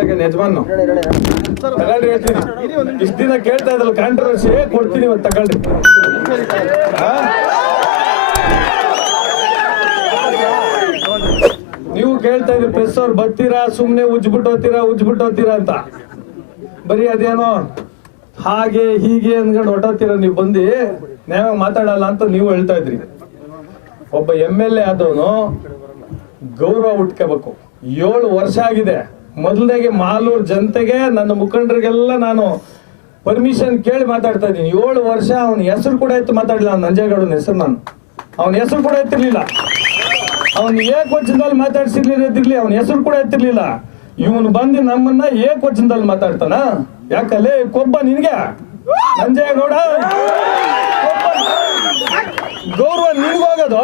ಕೊಟ್ಟಾಗ ಯಜಮಾನು ತಗೊಳ್ರಿ ಹೇಳ್ತೀನಿ ಇಷ್ಟ ದಿನ ಕೇಳ್ತಾ ಇದ್ರಲ್ಲ ಕಾಂಟ್ರವರ್ಸಿ ಕೊಡ್ತೀನಿ ಇವತ್ತು ತಗೊಳ್ರಿ ನೀವು ಕೇಳ್ತಾ ಇದ್ರಿ ಪ್ರೆಸ್ ಅವ್ರು ಬರ್ತೀರಾ ಸುಮ್ನೆ ಉಜ್ಬಿಟ್ಟು ಹೋತೀರಾ ಉಜ್ಬಿಟ್ಟು ಹೋತೀರಾ ಅಂತ? ಬರೀ ಅದೇನೋ ಹಾಗೆ ಹೀಗೆ ಅಂದ್ಕೊಂಡು ಹೊಟ್ಟೋತೀರ ನೀವು ಬಂದು? ನ್ಯಾಯ ಮಾತಾಡಲ್ಲ ಅಂತ ನೀವು ಹೇಳ್ತಾ ಇದ್ರಿ ಒಬ್ಬ ಎಂ ಎಲ್ ಎ ಆದವನು ಗೌರವ ಉಟ್ಕೋಬೇಕು ಏಳು ವರ್ಷ ಆಗಿದೆ. ಮೊದಲನೇಗೆ ಮಾಲೂರು ಜನತೆಗೆ ನನ್ನ ಮುಖಂಡರಿಗೆಲ್ಲ ನಾನು ಪರ್ಮಿಷನ್ ಕೇಳಿ ಮಾತಾಡ್ತಾ ಇದ್ದೀನಿ. ಏಳು ವರ್ಷ ಅವನ ಹೆಸರು ಕೂಡ ಎತ್ತು ಮಾತಾಡಲಿಲ್ಲ ಅವ್ನು ನಂಜೇಗೌಡನ ಹೆಸರು ನಾನು. ಅವನ ಹೆಸರು ಕೂಡ ಎತ್ತಿರ್ಲಿಲ್ಲ. ಅವನು ಏಕವಚನದಲ್ಲಿ ಮಾತಾಡ್ಸಿರ್ಲಿರದಿರ್ಲಿ ಅವನ ಹೆಸರು ಕೂಡ ಎತ್ತಿರ್ಲಿಲ್ಲ. ಇವನು ಬಂದು ನಮ್ಮನ್ನ ಏಕವಚನದಲ್ಲಿ ಮಾತಾಡ್ತಾನ? ಯಾಕಲ್ಲೇ ಕೊಬ್ಬ ನಿನ್ಗೆ? ನಂಜೇಗೌಡ. ಗೌರವ ನಿನಗೋಗೋದು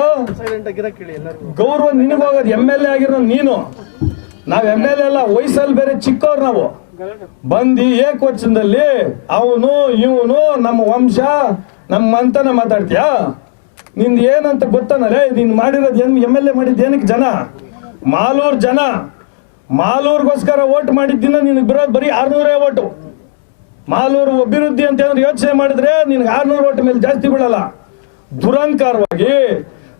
ಗೌರವ ನಿನಗೋಗೋದು ಎಂ ಎಲ್ ಎ ಆಗಿರೋ ನೀನು. ನಾವ್ ಎಂ ಎಲ್ ಎಲ್ಲ ವಯಸ್ಸಲ್ಲಿ ಬೇರೆ ಚಿಕ್ಕವ್ರು ನಾವು. ಬಂದು ಏಕವಚನದಲ್ಲಿ ಅವನು, ಇವನು ನಮ್ಮ ವಂಶ, ನಮ್ಮ ಅಂತನ ಮಾತಾಡ್ತೀಯಾ? ನಿಂದು ಏನಂತ ಗೊತ್ತಾನಲ್ಲೇ ನೀನ್ ಮಾಡಿರೋದು ಏನ್ ಎಂ ಎಲ್ ಎ ಮಾಡಿದ್ದು ಏನಕ್ಕೆ ಜನ? ಮಾಲೂರ್ ಜನ. ಮಾಲೂರ್ಗೋಸ್ಕರ ಓಟ್ ಮಾಡಿದ್ದಿನ ನಿನಗೆ ಬರೋದು ಬರೀ ಆರ್ನೂರೇ ಓಟು. ಮಾಲೂರು ಅಭಿವೃದ್ಧಿ ಅಂತ ಏನಾದ್ರು ಯೋಚನೆ ಮಾಡಿದ್ರೆ ನಿನಗೆ ಆರ್ನೂರು ಓಟ್ ಮೇಲೆ ಜಾಸ್ತಿ ಬೀಳಲ್ಲ. ದುರಂಕಾರವಾಗಿ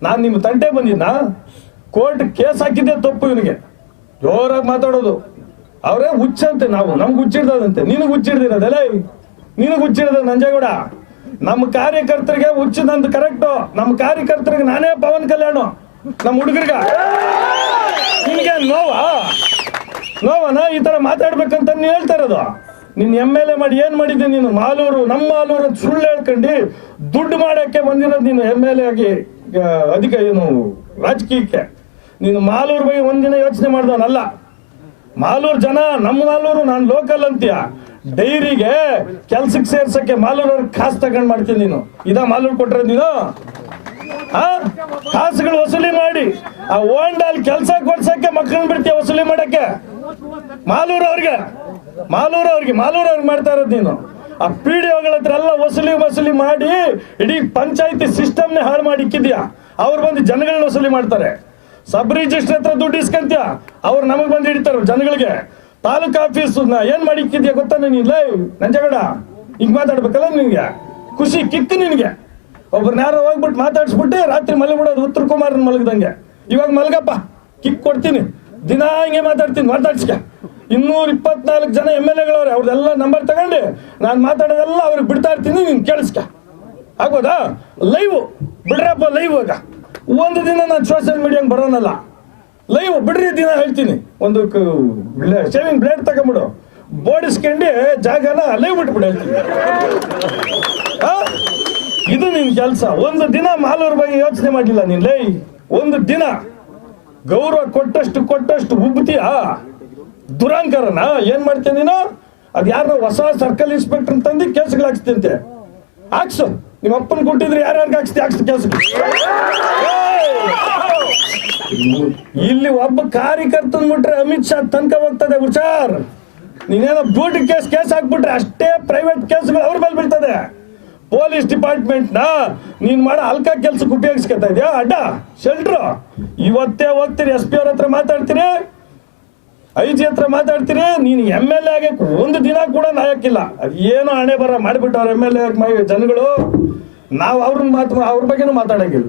ನಾನು ನಿಮ್ಮ ತಂಟೆ ಬಂದಿದ್ದ ಕೋರ್ಟ್ ಕೇಸ್ ಹಾಕಿದ್ದೆ ತಪ್ಪು ಇವನಿಗೆ. ಜೋರಾಗಿ ಮಾತಾಡೋದು. ಅವರೇ ಹುಚ್ಚಂತೆ ನಾವು, ನಮ್ಗೆ ಹುಚ್ಚಿಡ್ದಂತೆ ನಿನಗೆ ಹುಚ್ಚಿಡ್ದಿರೋದಲ್ಲ ನಿನಗೆ ಹುಚ್ಚಿಡ್ದ ನಂಜೇಗೌಡ. ನಮ್ಮ ಕಾರ್ಯಕರ್ತರಿಗೆ ಹುಚ್ಚದಂತ ಕರೆಕ್ಟು. ನಮ್ಮ ಕಾರ್ಯಕರ್ತರಿಗೆ ನಾನೇ ಪವನ್ ಕಲ್ಯಾಣ. ನಮ್ಮ ಹುಡುಗರಿಗ. ನಿನಗೆ ನೋವಾ? ನೋವನ? ಈ ತರ ಮಾತಾಡ್ಬೇಕಂತ ನೀನ್ ಹೇಳ್ತಾ ಇರೋದು? ನಿನ್ ಎಂ ಎಲ್ ಎ ಮಾಡಿ ಏನ್ ಮಾಡಿದ್ದೆ ನೀನು? ಮಾಲೂರು, ನಮ್ಮ ಮಾಲೂರು ಅಂತ ಸುಳ್ಳು ಹೇಳ್ಕೊಂಡು ದುಡ್ಡು ಮಾಡಕ್ಕೆ ಬಂದಿರೋದು ನೀನು ಎಂ ಎಲ್ ಎ ಆಗಿ ಅಧಿಕ ಏನು ರಾಜಕೀಯಕ್ಕೆ? ನೀನು ಮಾಲೂರು ಬಗ್ಗೆ ಒಂದಿನ ಯೋಚನೆ ಮಾಡ್ದವನಲ್ಲ. ಮಾಲೂರು ಜನ, ನಮ್ಮ ಮಾಲೂರು ನಾನು ಲೋಕಲ್ ಅಂತೀಯ. ಡೈರಿಗೆ ಕೆಲ್ಸಕ್ಕೆ ಸೇರ್ಸಕ್ಕೆ ಮಾಲೂರು ಕಾಸು ತಗೊಂಡ್ ಮಾಡ್ತೀನಿ ನೀನು. ಇದ ಮಾಲೂರು ಕೊಟ್ಟರೆ ನೀನು? ಕಾಸುಗಳು ವಸೂಲಿ ಮಾಡಿ. ಆ ಓಂಡಲ್ಲಿ ಕೆಲಸ ಕೊಡ್ಸಕ್ಕೆ ಮಕ್ಕಳನ್ನ ಬಿಡ್ತೀಯ ವಸೂಲಿ ಮಾಡಕ್ಕೆ? ಮಾಲೂರು ಅವ್ರಿಗೆ. ಮಾಲೂರು ಅವ್ರಿಗೆ ಮಾಲೂರು ಅವ್ರಿಗೆ ಮಾಡ್ತಾ ಇರೋದು ನೀನು. ಆ ಪಿ ಡಿ ಒಗಳ ಹತ್ರ ಎಲ್ಲ ವಸೂಲಿ ವಸೂಲಿ ಮಾಡಿ, ಇಡೀ ಪಂಚಾಯತಿ ಸಿಸ್ಟಮ್ನೇ ಹಾಳು ಮಾಡಿ ಇಕ್ಕಿದ್ಯಾ? ಅವ್ರು ಬಂದು ಜನಗಳನ್ನ ವಸೂಲಿ ಮಾಡ್ತಾರೆ. ಸಬ್ ರಿಜಿಸ್ಟರ್ ಹತ್ರ ದುಡ್ಡು ಇಸ್ಕೊಂತೀಯ? ಅವ್ರು ನಮಗ್ ಬಂದು ಹಿಡಿತಾರ ಜನಗಳಿಗೆ? ತಾಲೂಕ್ ಆಫೀಸ್ ಏನ್ ಮಾಡಿ ಇಕ್ಕಿದ್ಯಾ ಗೊತ್ತಾ ನೀನ್ ಲೈವ್, ನಂಜಗಡ. ಹಿಂಗ್ ಮಾತಾಡ್ಬೇಕಲ್ಲ ನಿನ್ಗೆ? ಖುಷಿ ಕಿಕ್ ನಿನ್ಗೆ. ಒಬ್ರು ಯಾರೋ ಹೋಗ್ಬಿಟ್ಟು ಮಾತಾಡ್ಸ್ಬಿಟ್ಟು ರಾತ್ರಿ ಮಲಗ್ಬಿಡೋದು ಉತ್ತರ ಕುಮಾರನ್ ಮಲಗ್ದಂಗೆ. ಇವಾಗ ಮಲಗಪ್ಪ, ಕಿಕ್ ಕೊಡ್ತೀನಿ. ದಿನ ಹಿಂಗೆ ಮಾತಾಡ್ತೀನಿ, ಮಾತಾಡ್ಸ್ಕ. ಇನ್ನೂರ ಇಪ್ಪತ್ನಾಲ್ಕು ಜನ ಎಂ ಎಲ್ ಎಗಳವ್ರೆ, ಅವ್ರದೆಲ್ಲ ನಂಬರ್ ತಗೊಂಡು ನಾನು ಮಾತಾಡೋದೆಲ್ಲ ಅವ್ರಿಗೆ ಬಿಡ್ತಾ ಇರ್ತೀನಿ, ನೀನ್ ಕೇಳಿಸ್ಕ. ಆಗ್ಬೋದಾ? ಲೈವ್, ಬಿಡ್ರಪ್ಪ ಲೈವ್ ಆಗ. ಒಂದು ದಿನ ನಾನು ಸೋಷಿಯಲ್ ಮೀಡಿಯಾ ಬರೋನಲ್ಲ. ಲೈವ್ ಬಿಡ್ರಿ ದಿನ ಹೇಳ್ತೀನಿ. ಒಂದು ಶೇವಿಂಗ್ ಬ್ಲೇಡ್ ತಗೊಂಬಿಡು ಬೋಡಿಸ್ಕೊಂಡು ಜಾಗನ ಲೈವ್ ಬಿಟ್ಬಿಡು ಹೇಳ್ತೀನಿ. ಇದು ನಿನ್ ಕೆಲಸ. ಒಂದು ದಿನ ಮಾಲೂರ್ ಬಗ್ಗೆ ಯೋಚನೆ ಮಾಡಿಲ್ಲ ನೀನ್, ಲೈ. ಒಂದು ದಿನ ಗೌರವ ಕೊಟ್ಟಷ್ಟು ಕೊಟ್ಟಷ್ಟು ಉಬ್ತೀಯಾ ದುರಾಂಕರನ? ಏನ್ ಮಾಡ್ತೀನಿ ನೀನು? ಅದ್ ಯಾರನ್ನ ಹೊಸ ಸರ್ಕಲ್ ಇನ್ಸ್ಪೆಕ್ಟರ್ ತಂದು ಕೇಸ್ಗಳು ಹಾಕ್ಸ್ತಿಂತೆ ಹಾಕ್ಸು. ನಿಮ್ಮ ಅಪ್ಪನ ಕೊಟ್ಟಿದ್ರೆ ಯಾರ್ಯಾರಿಗೆ ಹಾಕ್ಸ್ತಿ? ಹಾಕ್ಸ್ತು ಕೆಲಸ ಇಲ್ಲಿ ಒಬ್ಬ ಕಾರ್ಯಕರ್ತನ್ ಬಿಟ್ರೆ ಅಮಿತ್ ಶಾ ತನಕ ಹೋಗ್ತದೆ, ಹುಷಾರ್. ನೀನೇನೋ ಬ್ಯೂಟಿ ಕೇಸ್ ಕೇಸ್ ಹಾಕ್ಬಿಟ್ರೆ ಅಷ್ಟೇ ಪ್ರೈವೇಟ್ ಕೇಸ್ಗಳು ಅವ್ರ ಮೇಲೆ ಬೀಳ್ತದೆ. ಪೊಲೀಸ್ ಡಿಪಾರ್ಟ್ಮೆಂಟ್ನ ನೀನ್ ಮಾಡೋ ಅಲ್ಕ ಕೆಲ್ಸಕ್ಕೆ ಉಪಯೋಗಿಸ್ಕೊತಾ ಇದೆಯಾ? ಅಡ್ಡ ಶೆಲ್ಟ್ರು ಇವತ್ತೇ ಹೋಗ್ತೀರಿ, ಎಸ್ ಪಿ ಅವ್ರ ಹತ್ರ ಮಾತಾಡ್ತೀರಿ. ಐ ಜಿ ಹತ್ರ ಮಾತಾಡ್ತೀರಿ, ನೀನು ಎಂ ಎಲ್ ಎ ಒಂದು ದಿನ ಕೂಡ ನಾಯಕಿಲ್ಲ ಅದು ಏನೋ ಹಣೆ ಬರ ಮಾಡಿಬಿಟ್ಟು ಅವ್ರ ಎಂ ಎಲ್ ಎ ಜನಗಳು. ನಾವು ಅವ್ರನ್ನ ಮಾತು, ಅವ್ರ ಬಗ್ಗೆನೂ ಮಾತಾಡಂಗಿಲ್ಲ.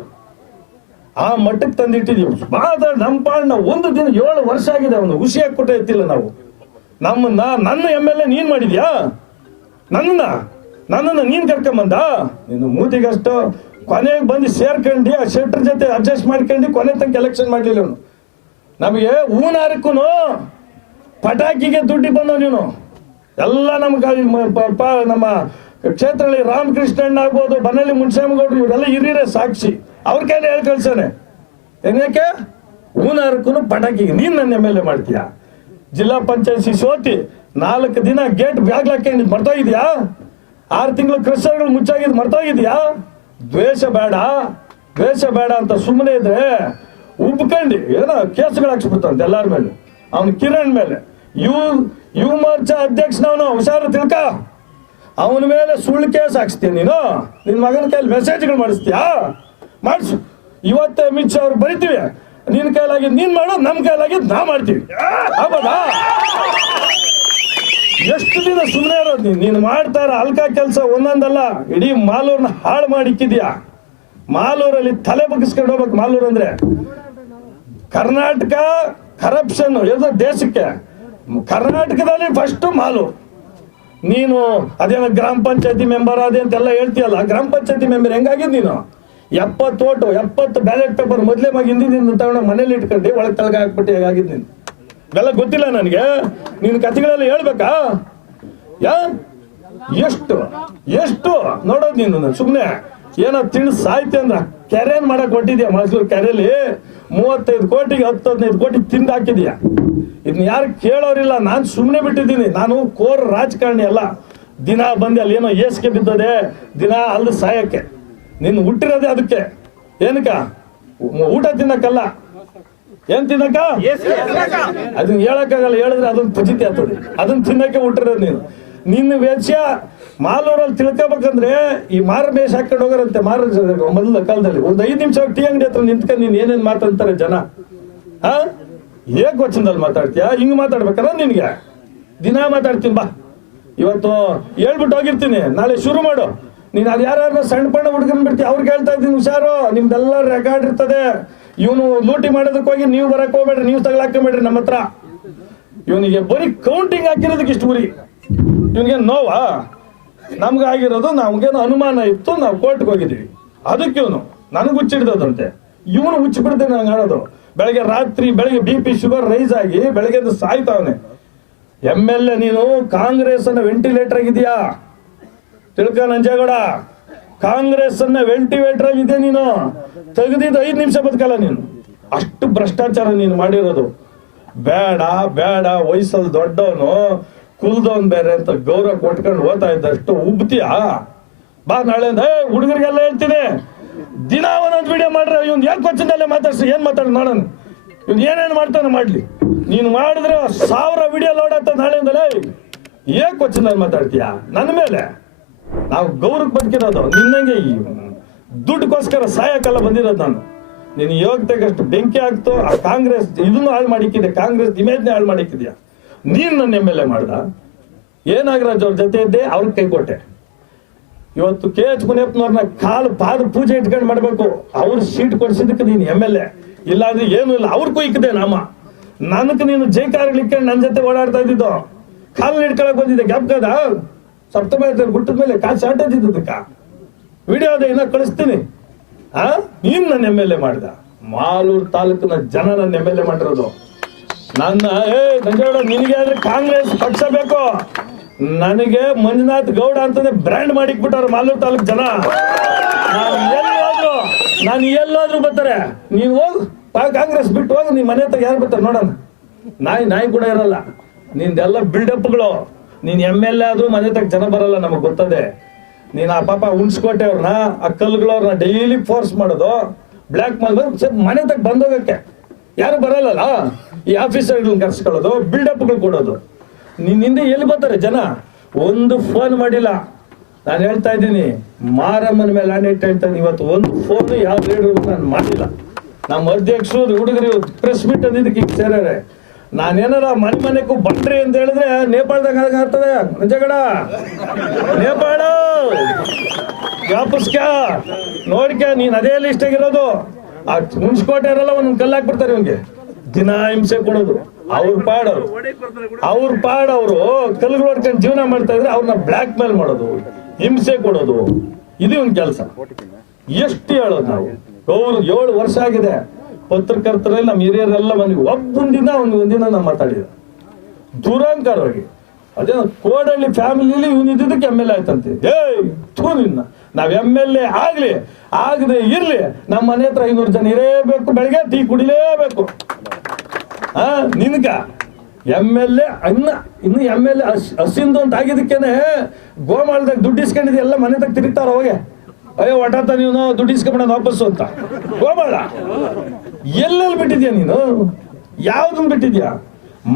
ಆ ಮಟ್ಟಕ್ಕೆ ತಂದಿಟ್ಟಿದ್ದೀವಿ ಮಾತಾಡಿ ನಮ್ಮ ಪಾಡ್ ನಾವು ಒಂದು ದಿನ ಏಳು ವರ್ಷ ಆಗಿದೆ ಅವನು. ಖುಷಿಯಾಗಿ ಕೊಟ್ಟೆ ಎತ್ತಿಲ್ಲ ನಾವು. ನಮ್ಮನ್ನ, ನನ್ನ ಎಂ ಎಲ್ ಎ ನೀನ್ ಮಾಡಿದ್ಯಾ? ನನ್ನನ್ನ? ನನ್ನನ್ನು ನೀನ್ ಕರ್ಕೊಂಬಂದ? ನೀನು ಮೂತಿಗಷ್ಟು ಕೊನೆಗೆ ಬಂದು ಸೇರ್ಕೊಂಡು, ಆ ಶೆಟ್ರ್ ಜೊತೆ ಅಡ್ಜಸ್ಟ್ ಮಾಡ್ಕೊಂಡು ಕೊನೆ ತನಕ ಎಲೆಕ್ಷನ್ ಮಾಡ್ಲಿಲ್ಲ ಅವನು. ನಮಗೆ ಹೂನಾರಕ್ಕೂ ಪಟಾಕಿಗೆ ದುಡ್ಡಿ ಬಂದ ನೀನು. ಎಲ್ಲ ನಮ್ಮ ನಮ್ಮ ಕ್ಷೇತ್ರದಲ್ಲಿ ರಾಮಕೃಷ್ಣಣ್ಣ ಆಗ್ಬೋದು ಬನ್ನಲ್ಲಿ ಮುನ್ಸ್ವಾಮಿಗೌಡ್ರು ಇವರೆಲ್ಲ ಹಿರಿಯರೇ ಸಾಕ್ಷಿ. ಅವ್ರ ಕೈಲಿ ಹೇಳಿ ಕಳ್ಸಾನೆ. ಏನಕ್ಕೆ ಹೂನಾರಕ್ಕೂ ಪಟಾಕಿಗೆ. ನೀನ್ ನನ್ನ ಎಂ ಎಲ್ ಎ ಮಾಡ್ತೀಯ? ಜಿಲ್ಲಾ ಪಂಚಾಯತ್ ಸೋತಿ, ನಾಲ್ಕು ದಿನ ಗೇಟ್ ಬ್ಯಾಗ್ ಹಾಕೊಂಡು ಮರ್ತೋಗಿದ್ಯಾ? ಆರು ತಿಂಗಳು ಕೃಷ್ಣಗಳು ಮುಚ್ಚಾಗಿದ್, ಮರ್ತೋಗಿದ್ಯಾ? ದ್ವೇಷ ಬೇಡ ದ್ವೇಷ ಬೇಡ ಅಂತ ಸುಮ್ಮನೆ ಇದ್ರೆ ಉಬ್ಕಂಡು. ಏನೋ ಕೇಸ್ಗಳು ಹಾಕ್ಸ್ಬಿಡ್ತಾವಂತೆ ಎಲ್ಲರ ಮೇಲೆ. ಅವನು ಕಿರಣ್ ಮೇಲೆ. ಯುವ ಮೋರ್ಚಾ ಅಧ್ಯಕ್ಷನವನು ಹುಷಾರು ತಿಳ್ಕ. ಅವನ ಮೇಲೆ ಸುಳ್ಳು ಕೇಸ್ ಹಾಕ್ಸ್ತೀನಿ ನೀನು. ನಿನ್ನ ಮಗನ ಕೈಲಿ ಮೆಸೇಜ್ಗಳು ಮಾಡಿಸ್ತೀಯಾ? ಮಾಡಿಸು. ಇವತ್ತೇ ಅಮಿತ್ ಶಾ ಅವ್ರು ಬರಿತೀವಿ. ನಿನ್ನ ಕೈಲಾಗಿದ್ದು ನೀನು ಮಾಡು ನಮ್ಮ ಕೈಲಾಗಿದ್ದು ನಾ ಮಾಡ್ತೀವಿ. ಹೌದಾ ಎಷ್ಟು ದಿನ ಸುಮ್ಮನೆ ಇರೋದು ನೀನು? ನೀನು ಮಾಡ್ತಾರ ಅಲ್ಕ ಕೆಲಸ ಒಂದೊಂದಲ್ಲ, ಇಡೀ ಮಾಲೂರ್ನ ಹಾಳು ಮಾಡಿ ಮಾಡಿಕ್ಕಿದ್ಯಾ ಮಾಲೂರಲ್ಲಿ ತಲೆ ಬಗ್ಗಿಸ್ಕೊಂಡು ಹೋಗ್ಬೇಕು ಮಾಲೂರು ಅಂದ್ರೆ. ಕರ್ನಾಟಕ ಕರಪ್ಷನ್ ದೇಶಕ್ಕೆ. ಕರ್ನಾಟಕದಲ್ಲಿ ಫಸ್ಟ್ ಮಾಲು. ನೀನು ಅದೇನೋ ಗ್ರಾಮ ಪಂಚಾಯತಿ ಮೆಂಬರ್ ಅದೇ ಅಂತೆಲ್ಲ ಹೇಳ್ತೀಯಲ್ಲ ಗ್ರಾಮ ಪಂಚಾಯತಿ ಮೆಂಬರ್ ಹೆಂಗಾಗಿದ್ ನೀನು? ಎಪ್ಪತ್ತು ಓಟು, ಎಪ್ಪತ್ತು ಬ್ಯಾಲೆಟ್ ಪೇಪರ್ ಮೊದಲೇ ಮಗ ಹಿಂದಿನ ತಗೊಂಡು ಮನೇಲಿ ಇಟ್ಕೊಂಡು ಒಳಗೆ ತಲೆಗೆ ಹಾಕ್ಬಿಟ್ಟು ಹೇಗಾಗಿದ್ ನೀನು? ಇವೆಲ್ಲ ಗೊತ್ತಿಲ್ಲ ನನಗೆ. ನಿನ್ನ ಕಥೆಗಳೆಲ್ಲ ಹೇಳ್ಬೇಕಾ? ಯಾ? ಎಷ್ಟು? ಎಷ್ಟು? ನೋಡೋದು ನೀನು ಸುಮ್ಮನೆ ಏನೋ ತಿಂದು ಸಾಯ್ತಿ ಅಂದ್ರ ಕೆರೆನ್ ಮಾಡಕ್ ಕೊಟ್ಟಿದ್ಯಾ ಮೈಸೂರು ಕೆರೆಯಲ್ಲಿ ಮೂವತ್ತೈದು ಕೋಟಿಗೆ ಹತ್ತು ಹದಿನೈದು ಕೋಟಿ ತಿಂದು ಹಾಕಿದ್ಯಾ. ಇದನ್ನ ಯಾರು ಕೇಳೋರಿಲ್ಲ ನಾನು ಸುಮ್ಮನೆ ಬಿಟ್ಟಿದ್ದೀನಿ. ನಾನು ಕೋರ್ ರಾಜಕಾರಣಿ ಅಲ್ಲ. ದಿನ ಬಂದೆ ಅಲ್ಲಿ ಏನೋ ಏಸ್ಗೆ ಬಿದ್ದದೆ ದಿನ ಅಲ್ಲಿ ಸಾಯಕ್ಕೆ. ನಿನ್ನ ಹುಟ್ಟಿರೋದೆ ಅದಕ್ಕೆ. ಏನಕ್ಕ? ಊ- ಊಟ ತಿನ್ನಕ್ಕಲ್ಲ? ಏನ್ ತಿನ್ನಕ್ಕ? ಅದನ್ನ ಹೇಳಕ್ಕಾಗಲ್ಲ ಹೇಳಿದ್ರೆ ಅದನ್ನ ಪುಜಿತಿ ಆಗ್ತದೆ. ಅದನ್ನ ತಿನ್ನಕ್ಕೆ ಹುಟ್ಟಿರೋದು ನೀನು. ನಿನ್ನ ವೇಷ ಮಾಲೂರಲ್ಲಿ ತಿಳ್ಕೊಬೇಕಂದ್ರೆ ಈ ಮಾರ ಬೇಷ ಹಾಕೊಂಡು ಹೋಗೋರಂತೆ, ಮಾರ ಮೊದಲ ಕಾಲದಲ್ಲಿ. ಒಂದು ಐದು ನಿಮಿಷ ಟೀ ಅಂಗಡಿ ಹತ್ರ ನಿಂತ್ಕೊಂಡು ನೀನು ಏನೇನ್ ಮಾತಾಡ್ತಾರೆ ಜನ? ಹಾ? ಏಕ್ ವಚನದಲ್ಲಿ ಮಾತಾಡ್ತೀಯ? ಹಿಂಗ್ ಮಾತಾಡ್ಬೇಕಲ್ಲ ನಿನ್ಗೆ. ದಿನ ಮಾತಾಡ್ತೀನಿ, ಬಾ. ಇವತ್ತು ಹೇಳ್ಬಿಟ್ಟು ಹೋಗಿರ್ತೀನಿ. ನಾಳೆ ಶುರು ಮಾಡು. ನೀನು ಅದು ಯಾರು ಸಣ್ಣ ಪಣ್ಣ ಹುಡುಗನ್ ಬಿಡ್ತೀವಿ ಅವ್ರಿಗೆ ಹೇಳ್ತಾ ಇದ್ದೀನಿ, ಹುಷಾರು. ನಿಮ್ದೆಲ್ಲ ರೆಕಾರ್ಡ್ ಇರ್ತದೆ. ಇವನು ಲೂಟಿ ಮಾಡೋದಕ್ಕೆ ಹೋಗಿ ನೀವು ಬರಕ್ ಹೋಗ್ಬೇಡ್ರಿ, ನೀವು ತಗೊಳಾಕೊಂಬೇಡ್ರಿ ನಮ್ಮ ಹತ್ರ ಇವನಿಗೆ ಬರೀ ಕೌಂಟಿಂಗ್ ಹಾಕಿರೋದಕ್ಕೆ ಇಷ್ಟು ಗುರಿ ಇವನಿಗೆ ನೋವಾ? ನಮ್ಗಾಗಿರೋದು ನಮ್ಗೇನು ಅನುಮಾನ ಇತ್ತು, ನಾವು ಕೋರ್ಟ್ಗೆ ಹೋಗಿದ್ದೀವಿ ಅದಕ್ಕೆ ಇವನು ನನಗೆ ಹುಚ್ಚಿಡ್ದಂತೆ ಇವನು ಹುಚ್ಚಿ ಬಿಡ್ತೇನೆ ನಂಗೆ ಆಡೋದು. ಬೆಳಗ್ಗೆ ರಾತ್ರಿ ಬೆಳಗ್ಗೆ ಬಿ ಪಿ ಶುಗರ್ ರೈಸ್ ಆಗಿ ಬೆಳಗ್ಗೆ ಸಾಯ್ತಾವನೆ. ಎಂ ಎಲ್ ಎ ನೀನು ಕಾಂಗ್ರೆಸ್ ಅನ್ನ ವೆಂಟಿಲೇಟರ್ ಆಗಿದ್ಯಾ? ತಿಳ್ಕ ನಂಜೇಗೌಡ. ಕಾಂಗ್ರೆಸ್ ಅನ್ನ ವೆಂಟಿಲೇಟರ್ ಆಗಿದೆ ನೀನು? ತೆಗೆದಿದ್ದು ಐದು ನಿಮಿಷ ಬದುಕಲ್ಲ ನೀನು. ಅಷ್ಟು ಭ್ರಷ್ಟಾಚಾರ ನೀನು ಮಾಡಿರೋದು. ಬೇಡ ಬೇಡ, ವಯಸ್ಸಲ್ಲಿ ದೊಡ್ಡವನು. ಕುಲ್ದವನ್ ಬೇರೆ ಅಂತ ಗೌರವ ಕೊಟ್ಕೊಂಡು ಓದ್ತಾ ಇದ್ದಷ್ಟು ಉಬ್ತಿಯಾ? ಬಾ ನಾಳೆ ಏ, ಹುಡುಗರಿಗೆಲ್ಲ ಹೇಳ್ತೀನಿ. ದಿನ ಒಂದೊಂದು ವಿಡಿಯೋ ಮಾಡ್ರೆ ಇವ್ನು ಯಾಕೆ ಕೊಚ್ಚಿಂದಲ್ಲೇ ಮಾತಾಡ್ಸಿ, ಏನ್ ಮಾತಾಡ ನೋಡೋಣ. ಇವ್ನು ಏನೇನು ಮಾಡ್ತಾನೆ ಮಾಡ್ಲಿ. ನೀನು ಮಾಡಿದ್ರೆ ಸಾವಿರ ವಿಡಿಯೋ ನಾಳೆ ನಾಳೆಯಿಂದಲೇ ಏಕ್ ಕೊಚ್ಚಿಂದಲ್ಲಿ ಮಾತಾಡ್ತೀಯಾ? ನನ್ನ ಮೇಲೆ? ನಾವು ಗೌರವಕ್ಕೆ ಬದುಕಿರೋದು, ನಿನ್ನಂಗೆ ದುಡ್ಡುಗೋಸ್ಕರ ಸಾಯಕ್ಕಲ್ಲ ಬಂದಿರೋದು ನಾನು. ನೀನು ಯೋಗ್ಯತೆಗಷ್ಟು ಬೆಂಕಿ ಆಗ್ತೋ ಆ ಕಾಂಗ್ರೆಸ್, ಇದನ್ನು ಹಾಳು ಮಾಡಿಕ್ಕಿದೆ, ಕಾಂಗ್ರೆಸ್ ಇಮೇಜ್ನೇ ಹಾಳು ಮಾಡಿಕ್ಕಿದ್ಯಾ? ನೀನ್ ನನ್ನ ಎಂ ಎಲ್ ಎ ಮಾಡ್ದ? ಏನಾಗರಾಜ್ ನಾಗರಾಜ್ ಅವ್ರ ಜೊತೆ ಇದ್ದೆ, ಅವ್ರಿಗೆ ಕೈ ಕೊಟ್ಟೆ ಇವತ್ತು ಕೆ ಎಚ್ ಮುನಿಯಪ್ಪನವ್ರನ್ನ ಕಾಲು ಪಾದ ಪೂಜೆ ಇಟ್ಕೊಂಡು ಮಾಡಬೇಕು. ಅವ್ರ ಸೀಟ್ ಕೊಡ್ಸಿದ್ದಕ್ಕೆ ನೀನು ಎಂ ಎಲ್ ಎ ಇಲ್ಲಾಂದ್ರೆ ಏನು ಇಲ್ಲ. ಅವ್ರಿಗೂ ಇಕ್ಕದೆ ನಾಮ ನನಗೆ ನೀನು ಜೈಕಾರಗಳಿಕ್ಕೆ ನನ್ನ ಜೊತೆ ಓಡಾಡ್ತಾ ಇದ್ದಿದ್ದು. ಕಾಲು ಹಿಡ್ಕೊಳಕ್ ಬಂದಿದ್ದೆ. ಗ್ಯಾಪ್ಕದ ಸಪ್ತಮ ಗುಟ್ಟದ ಮೇಲೆ ಕಾಸು ಶಾರ್ಟೇಜ್ ವಿಡಿಯೋ ಅದೇ, ಇನ್ನ ಕಳಿಸ್ತೀನಿ. ಆ? ನೀನ್ ನನ್ನ ಎಂ ಎಲ್ ಎ ಮಾಡ್ದ. ಮಾಲೂರು ತಾಲೂಕಿನ ಜನ ನನ್ನ ಎಂ ಎಲ್ ಎ ಮಾಡಿರೋದು. ನನ್ನ, ಏ ನಂಜೇಗೌಡ ನಿನಗೆ ಆದ್ರೆ ಕಾಂಗ್ರೆಸ್ ಪಕ್ಷ ಬೇಕು. ನನಗೆ ಮಂಜುನಾಥ್ ಗೌಡ ಅಂತಂದ್ರೆ ಬ್ರ್ಯಾಂಡ್ ಮಾಡಿಕ್ಬಿಟ್ಟವ್ರು ಮಾಲೂರು ತಾಲೂಕ್ ಜನ. ನಾನು ಎಲ್ಲಾದ್ರೂ ಬರ್ತಾರೆ. ನೀನು ಹೋಗ್ ಕಾಂಗ್ರೆಸ್ ಬಿಟ್ಟು ಹೋಗಿ ನಿಮ್ ಮನೆ ಹತ್ರ ಯಾರು ಬರ್ತಾರೆ ನೋಡೋಣ. ನಾಯಿ ನಾಯಿ ಕೂಡ ಇರಲ್ಲ. ನಿಂದೆಲ್ಲ ಬಿಲ್ಡಪ್ಗಳು ನೀನ್ ಎಂ ಎಲ್ ಎ ಆದ್ರೂ ಮನೆ ತಕ್ಕ ಜನ ಬರಲ್ಲ, ನಮಗ್ ಗೊತ್ತದೆ. ನೀನ್ ಆ ಪಾಪ ಉಣ್ಸ್ಕೋಟೆ ಅವ್ರನ್ನ ಆ ಡೈಲಿ ಫೋರ್ಸ್ ಮಾಡೋದು. ಬ್ಲ್ಯಾಕ್ ಮಾಲ್ ಮನೆ ತಕ್ಕ ಬಂದೋಗಕ್ಕೆ ಯಾರು ಬರಲ್ಲಲ್ಲ? ಈ ಆಫೀಸರ್ಗಳನ್ನ ಕರ್ಸ್ಕೊಳ್ಳೋದು ಬಿಲ್ಡಪ್ಗಳು ಕೊಡೋದು. ನಿನ್ನಿಂದ ಎಲ್ಲಿ ಬರ್ತಾರೆ ಜನ? ಒಂದು ಫೋನ್ ಮಾಡಿಲ್ಲ. ನಾನು ಹೇಳ್ತಾ ಇದ್ದೀನಿ, ಮಾರಮ್ಮನ ಮೇಲೆ ನಾನು ಇಟ್ಟು ಹೇಳ್ತಾನೆ, ಇವತ್ತು ಒಂದು ಫೋನ್ ಯಾವ ಲೀಡರ್ ನಾನು ಮಾಡಿಲ್ಲ. ನಮ್ಮ ಅಧ್ಯಕ್ಷರು ಹುಡುಗರು ಪ್ರೆಸ್ ಮೀಟ್ ಅಂದಿದ್ದಕ್ಕೆ ಈಗ ಸೇರ್ಯಾರೆ. ನಾನೇನಾರ ಮನೆ ಮನೆಗೂ ಬಂಡ್ರಿ ಅಂತ ಹೇಳಿದ್ರೆ, ನೇಪಾಳದಾಗ ಆಗ್ತದೆ. ನಿಜಗಡ ನೇಪಾಳ ವ್ಯಾಪಸ್ಕ ನೋಡ್ಕ ನೀನ್ ಅದೇ ಲಿಸ್ಟ್ ಆಗಿರೋದು. ಆ ಮುನ್ಸ್ಕೋಟೆ ಇರಲ್ಲ ಒಂದೊಂದು ಕಲ್ಲು ಹಾಕ್ಬಿಡ್ತಾರೆ ಇವ್ನಿಗೆ. ದಿನ ಹಿಂಸೆ ಕೊಡೋದು. ಅವ್ರ ಪಾಡವ್ರು ಅವ್ರ ಪಾಡವ್ರು ಕಲ್ಲುಗಳು ಹೊಡ್ಕೊಂಡು ಜೀವನ ಮಾಡ್ತಾ ಇದ್ರೆ ಅವ್ರನ್ನ ಬ್ಲ್ಯಾಕ್ ಮೇಲ್ ಮಾಡೋದು, ಹಿಂಸೆ ಕೊಡೋದು. ಇದು ಒಂದು ಕೆಲಸ. ಎಷ್ಟು ಹೇಳೋದು ನಾವು? ಗೌರು ಏಳು ವರ್ಷ ಆಗಿದೆ. ಪತ್ರಕರ್ತರಲ್ಲಿ ನಮ್ಮ ಹಿರಿಯರೆಲ್ಲ ಮನೆಗೆ ಒಬ್ಬೊಂದಿನ ಒಂದು ಒಂದಿನ ನಾವು ಮಾತಾಡಿದ. ದುರಂಕಾರವಾಗಿ. ಅದೇ ಕೋಡಳ್ಳಿ ಫ್ಯಾಮಿಲಿಲಿ ಇವನು ಇದ್ದಿದ್ದಕ್ಕೆ ಎಂ ಎಲ್ ಎ ಆಯ್ತಂತೆ. ಏಯ್, ಥೂ ನಾವ್ ಎಂ ಎಲ್ ಎ ಆಗ್ಲಿ, ಆಗದೆ ಇರ್ಲಿ ನಮ್ಮ ಮನೆ ಹತ್ರ ಐನೂರು ಜನ ಇರಬೇಕು ಬೆಳಗ್ಗೆ ಟೀ ಕುಡಿಲೇಬೇಕು. ನಿನ್ಗ ಎಂ ಎಲ್ ಎ ಅನ್ನ ಇನ್ನು ಎಂ ಎಲ್ ಎ ಹಸಿಂದು ಅಂತ ಆಗಿದ್ದಕ್ಕೇನೆ ಗೋಮಾಳದಾಗ ದುಡ್ಡು ಇಸ್ಕೊಂಡಿದ್ದೆ, ಎಲ್ಲ ಮನೆ ತಗ ತಿರುಗ್ತಾರ ಹೋಗೆ ಅಯ್ಯೋ ಒಟಾತ ನೀನು ದುಡ್ಡು ಇಸ್ಕೊಂಡ ವಾಪಸ್ಸು ಅಂತ. ಗೋಮಾಳ, ಎಲ್ಲೆಲ್ಲಿ ಬಿಟ್ಟಿದ್ಯಾ ನೀನು? ಯಾವ್ದನ್ನ ಬಿಟ್ಟಿದ್ಯಾ?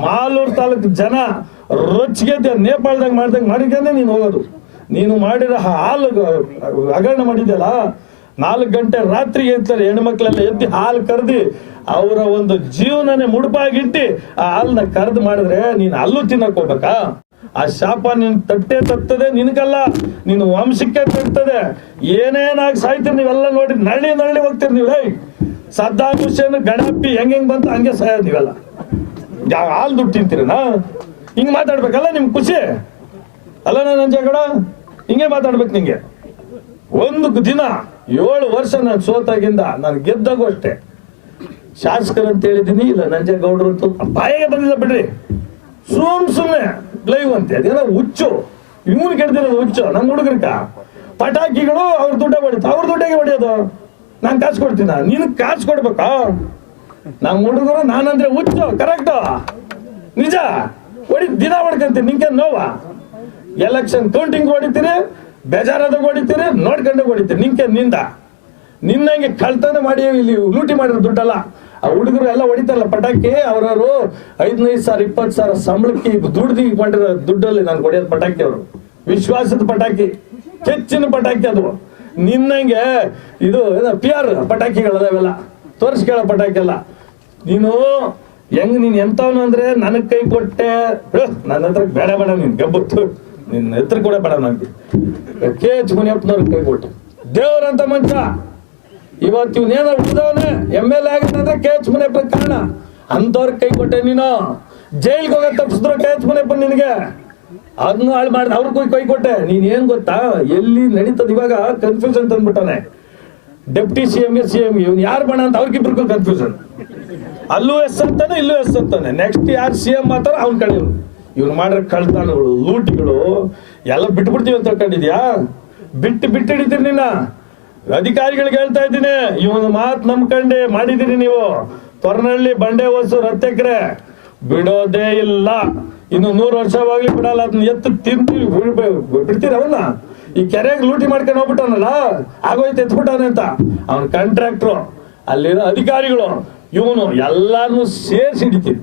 ಮಾಲೂರು ತಾಲೂಕು ಜನ ರೊಚ್ಚಿಗೆ ನೇಪಾಳದಾಗ ಮಾಡ್ದಂಗೆ ಮಾಡಿದ್ದೇನೆ ನೀನು ಹೋಗೋದು. ನೀನು ಮಾಡಿರೋ ಹಾಲು ಹಗರಣ ಮಾಡಿದ್ಯಲ್ಲ ನಾಲ್ಕು ಗಂಟೆ ರಾತ್ರಿಗೆ ಎತ್ತಾರೆ ಹೆಣ್ಮಕ್ಳೆಲ್ಲ ಎದ್ದು ಹಾಲು ಕರೆದಿ ಅವರ ಒಂದು ಜೀವನನೇ ಮುಡುಪಾಗಿಟ್ಟು ಆ ಹಾಲನ್ನ ಕರೆದು ಮಾಡಿದ್ರೆ ನೀನು ಅಲ್ಲೂ ತಿನ್ನಕ್ ಹೋಗ್ಬೇಕಾ? ಆ ಶಾಪ ನಿನ್ ತಟ್ಟೆ ತಟ್ಟದೆ ನಿನಗಲ್ಲ, ನಿನ್ ವಂಶಕ್ಕೆ ತಟ್ಟದೆ ಏನೇನಾಗಿ ಸಾಯ್ತೀರಿ ನೀವೆಲ್ಲ ನೋಡಿ ನಳ್ಳಿ ನಳ್ಳಿ ಹೋಗ್ತೀರಿ ನೀವು. ಹೇ ಸದ್ದಾಂ ಹುಸೇನ್ ಗಣಪಿ ಹೆಂಗ್ ಹೆಂಗ್ ಬಂತು ಹಂಗೆ ಸಾಯೋದು ನೀವೆಲ್ಲ. ಹಾಲು ದುಡ್ಡು ತಿಂತೀರನಾ? ಹಿಂಗ್ ಮಾತಾಡ್ಬೇಕಲ್ಲ ನಿಮ್ ಖುಷಿ? ಅಲ್ಲ ನನ್ನ ಜಗಳ ಹಿಂಗೆ ಮಾತಾಡ್ಬೇಕು ನಿಂಗೆ. ಒಂದು ದಿನ ಏಳು ವರ್ಷ ನಾನು ಸೋತಾಗಿಂದ ನಾನು ಗೆದ್ದಾಗೂ ಅಷ್ಟೇ. ಶಾಸಕರು ಅಂತ ಹೇಳಿದೀನಿ ಇಲ್ಲ ನಂಜೇಗೌಡರು ಅಂತ ಬಾಯಿಗೆ ಬಂದಿಲ್ಲ ಬಿಡ್ರಿ. ಸುಮ್ ಸುಮ್ನೆ ಲೈವ್ ಅಂತೆ ಅದೇನೋ ಹುಚ್ಚು. ಇವನು ಕೆಡ್ದಿರೋದು ಹುಚ್ಚು ನನ್ನ ಹುಡುಗರ್ಕ ಪಟಾಕಿಗಳು ಅವ್ರ ದುಡ್ಡ ಹೊಡಿತು, ಅವ್ರ ದುಡ್ಡಿಗೆ ಹೊಡೆಯೋದು? ನಾನು ಕಾಸು ಕೊಡ್ತೀನ? ನೀನು ಕಾಸು ಕೊಡ್ಬೇಕಾ? ನಮ್ಮ ಹುಡುಗರು ನಾನಂದ್ರೆ ಹುಚ್ಚು, ಕರೆಕ್ಟ್. ನಿಜ? ಹೊಡಿ, ದಿನ ಹೊಡ್ಕಂತೀನಿ, ನಿಂಗೆ ನೋವಾ? ಎಲೆಕ್ಷನ್ ಕೌಂಟಿಂಗ್ ಹೊಡಿತೀರಿ ಬೇಜಾರಾದಾಗ ಹೊಡಿತೀರಿ ನೋಡ್ಕೊಂಡು ಹೊಡಿತೀರಿ ನಿಂಕೆ ನಿಂದ. ನಿನ್ನಂಗೆ ಕಳ್ತನ ಮಾಡಿ ಇಲ್ಲಿ ಲೂಟಿ ಮಾಡಿರೋ ದುಡ್ಡಲ್ಲ. ಆ ಹುಡುಗರು ಎಲ್ಲ ಹೊಡಿತಾರಲ್ಲ ಪಟಾಕಿ, ಅವರವರು ಐದನೈದು ಸಾವಿರ, ಇಪ್ಪತ್ತು ಸಾವಿರ ಸಂಬಳಕ್ಕೆ ದುಡ್ದು ಮಾಡಿರೋ ದುಡ್ಡಲ್ಲಿ ನಾನು ಹೊಡಿಯೋದು ಪಟಾಕಿ ಅವರು. ವಿಶ್ವಾಸದ ಪಟಾಕಿ ಕೆಚ್ಚಿನ ಪಟಾಕಿ ಅದು. ನಿನ್ನಂಗೆ ಇದು ಪಿ ಆರ್ ಪಟಾಕಿಗಳದಾವೆಲ್ಲ. ತೋರಿಸ್ಕೊಳ್ಳೋ ಪಟಾಕಿ ಎಲ್ಲ ನೀನು ಹೆಂಗ್ ನೀನ್ ಎಂತವನು ಅಂದ್ರೆ ನನಗ್ ಕೈ ಕೊಟ್ಟೆ. ನನ್ನ ಹತ್ರ ಬೇಡ ಬೇಡ ನೀನ್ ಗಬ್ಬತ್ತು ನಿನ್ನ ಎತ್ತರ ಕೂಡ ಬೇಡ ನನಗೆ ಕೆ ಎಚ್ ಮುನಿಯಪ್ಪನವ್ರಿಗೆ ಕೈ ಕೊಟ್ಟೆ? ದೇವರಂತ ಮಂಚ. ಇವತ್ತು ಇವನೇನೋ ಉಳಿದವನೇ ಎಂ ಎಲ್ ಎ ಆಗಿದ್ರೆ ಕೆ ಎಚ್ ಮುನಿಯಪ್ಪನ ಕಾರಣ. ಅಂಥವ್ರ ಕೈ ಕೊಟ್ಟೆ ನೀನು. ಜೈಲ್ಗೆ ಹೋಗೋ ತಪ್ಪಿಸಿದ್ರು ಕೆ ಎಚ್ ಮುನಿಯಪ್ಪ ನಿನಗೆ. ಅದನ್ನು ಹಾಳು ಮಾಡಿ ಅವ್ರಿಗೂ ಕೈ ಕೊಟ್ಟೆ. ನೀನ್ ಏನ್ ಗೊತ್ತಾ? ಎಲ್ಲಿ ನಡೀತದ ಇವಾಗ? Confusion ತಂದ್ಬಿಟ್ಟಾನೆ deputy C M C M ಇವ್ನು ಯಾರು ಬಣ ಅಂತ ಅವ್ರಿಗಿಬ್ರಿಗೂ ಕನ್ಫ್ಯೂಷನ್ ಅಲ್ಲೂ ಎಸ್ ಅಂತಾನೆ, ಇಲ್ಲೂ ಎಸ್ ಅಂತಾನೆ. ನೆಕ್ಸ್ಟ್ ಯಾರು ಸಿ ಎಂ ಮಾತಾರ ಅವ್ನ ಕಡೆ ಇವ್ನು ಮಾಡಿರೋ ಕಳ್ತನಗಳು ಲೂಟಿಗಳು ಎಲ್ಲ ಬಿಟ್ಬಿಡ್ತೀವಿ ಅಂತ ಕಂಡಿದ್ಯಾ ಬಿಟ್ಟು ಬಿಟ್ಟು ಹಿಡಿತೀರಿ ನಿನ್ನ. ಅಧಿಕಾರಿಗಳಿಗೆ ಹೇಳ್ತಾ ಇದ್ದೀನಿ ಇವನ ಮಾತು ನಂಬ್ಕಂಡೆ ಮಾಡಿದ್ದೀರಿ ನೀವು. ತೊರನಹಳ್ಳಿ ಬಂಡೆ ಹೊಸೂರು ಹತ್ತೆಕ್ರೆ, ಬಿಡೋದೇ ಇಲ್ಲ. ಇನ್ನು ನೂರು ವರ್ಷವಾಗ್ಲಿ ಬಿಡಲ್ಲ ಅದನ್ನ ಎತ್ತು ತಿಂತೀವಿ ಬಿಡ್ತೀರ ಅವನ್ನ? ಈ ಕೆರೆಗೆ ಲೂಟಿ ಮಾಡ್ಕೊಂಡು ಹೋಗ್ಬಿಟ್ಟಾನಲ್ಲ ಆಗೋಯ್ತು ಎತ್ಬಿಟ್ಟಾನೆ ಅಂತ. ಅವನ ಕಾಂಟ್ರಾಕ್ಟ್ರು ಅಲ್ಲಿರೋ ಅಧಿಕಾರಿಗಳು, ಇವನು ಎಲ್ಲಾನು ಸೇರಿಸಿ ಹಿಡಿತೀವಿ